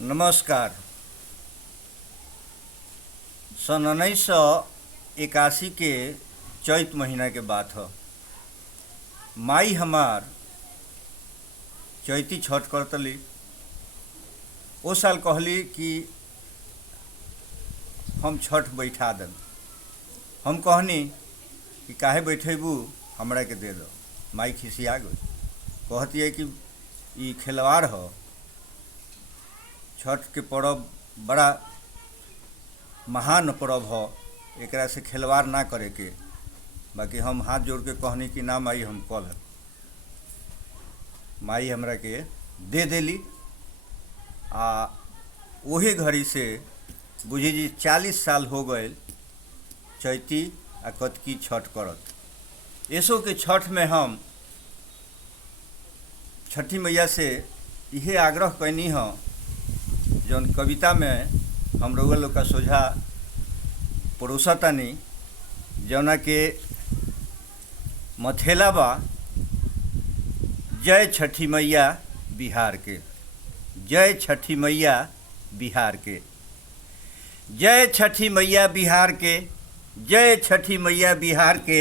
नमस्कार। सन 1981 के चैत महीना के बात ह। माई हमार चैती छठ करतली। ओ साल कहली कि हम छठ बैठा दें। हम कहनी कि काहे बैठेबू, हमरा के दे दो। माई खिसिया गई, कहती है कि ई खिलवाड़ हो। छठ के पर्व बड़ा महान पर्व हो, एकरा से खिलवाड़ ना करे के। बाकी हम हाथ जोड़ के कहनी कि ना माई, हम कल। माई हमरा के दे देली। आ वही घड़ी से बुझी जी 40 साल हो गए चैती आ कतकी छठ करत। ऐसो के छठ में हम छठी मैया से यह आग्रह कैनी ह जौन कविता में हम लोग का सोझा परोसतानी, जौना के मथेला बा जय छठी मैया बिहार के। जय छठी मैया बिहार के। जय छठी मैया बिहार के। जय छठी मैया बिहार के।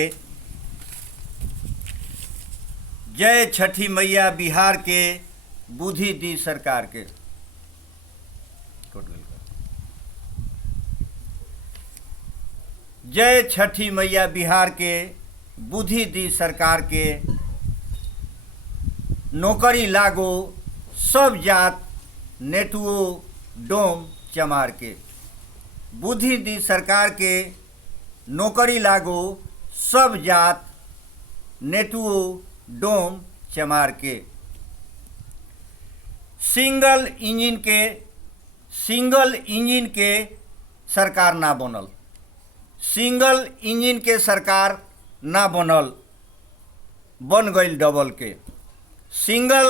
जय छठी मैया बिहार के। बुद्धि दी सरकार के। जय छठी मैया बिहार के। बुद्धि दी सरकार के। नौकरी लागो सब जात नेटुओ डोम चमार के। बुद्धि दी सरकार के। नौकरी लागो सब जात नेटुओ डोम चमार के। सिंगल इंजन के सरकार ना बनल। सिंगल इंजन के सरकार ना बनल, बन गई डबल के। सिंगल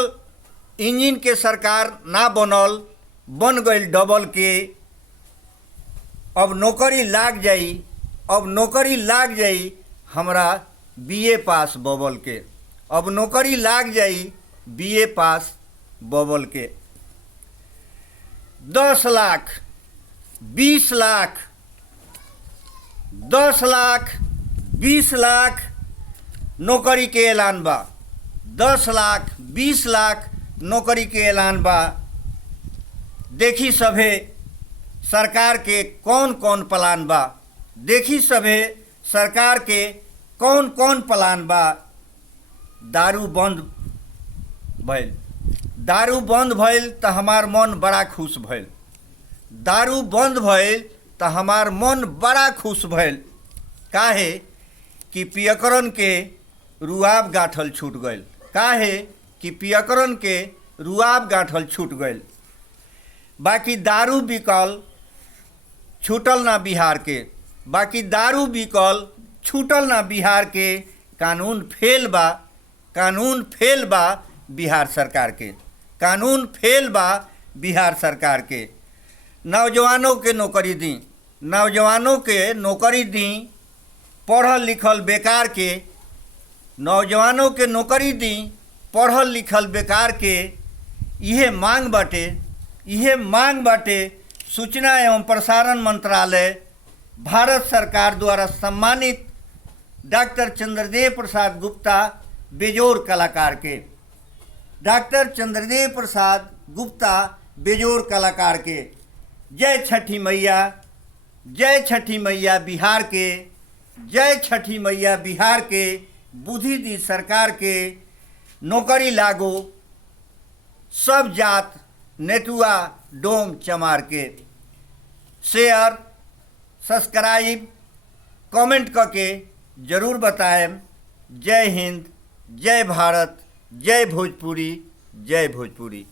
इंजन के सरकार ना बनल, बन गई डबल के। अब नौकरी लाग जाई, अब नौकरी लाग जाई हमरा बीए पास बबल के। अब नौकरी लाग जाई बीए पास बबल के। 10 लाख 20 लाख 10 लाख 20 लाख नौकरी के ऐलान बा। 10 लाख 20 लाख नौकरी के ऐलान बा। देखी सभे सरकार के कौन कौन प्लान बा। देखी सभे सरकार के कौन कौन प्लान बा। दारू बंद भइल। दारू बंद भइल तो हमार मन बड़ा खुश भइल। दारू बंद भइल तो हमार मन बड़ा खुश भइल। काहे कि पियकरन के रुआब गाठल छूट गइल। काहे कि पियकरन के रुआब गाठल छूट गइल। बाकी दारू बिकल छूटल ना बिहार के। बाकी दारू बिकल छूटल ना बिहार के। कानून फेल बा। कानून फेल बा बिहार सरकार के। कानून फेल बा बिहार सरकार के। नौजवानों के नौकरी दी। नौजवानों के नौकरी दी। पढ़ल लिखल बेकार के। नौजवानों के नौकरी दी। पढ़ल लिखल बेकार के। यह मांग बाटे। यह मांग बाटे सूचना एवं प्रसारण मंत्रालय भारत सरकार द्वारा सम्मानित डॉक्टर चंद्रदेव प्रसाद गुप्ता बेजोर कलाकार के। डॉक्टर चंद्रदेव प्रसाद गुप्ता बेजोर कलाकार के। जय छठी मैया। जय छठी मैया बिहार के। जय छठी मैया बिहार के। बुद्धि दी सरकार के। नौकरी लागो सब जात नेटुआ डोम चमार के। शेयर सब्सक्राइब कमेंट करके जरूर बताएं। जय हिंद, जय भारत, जय भोजपुरी, जय भोजपुरी।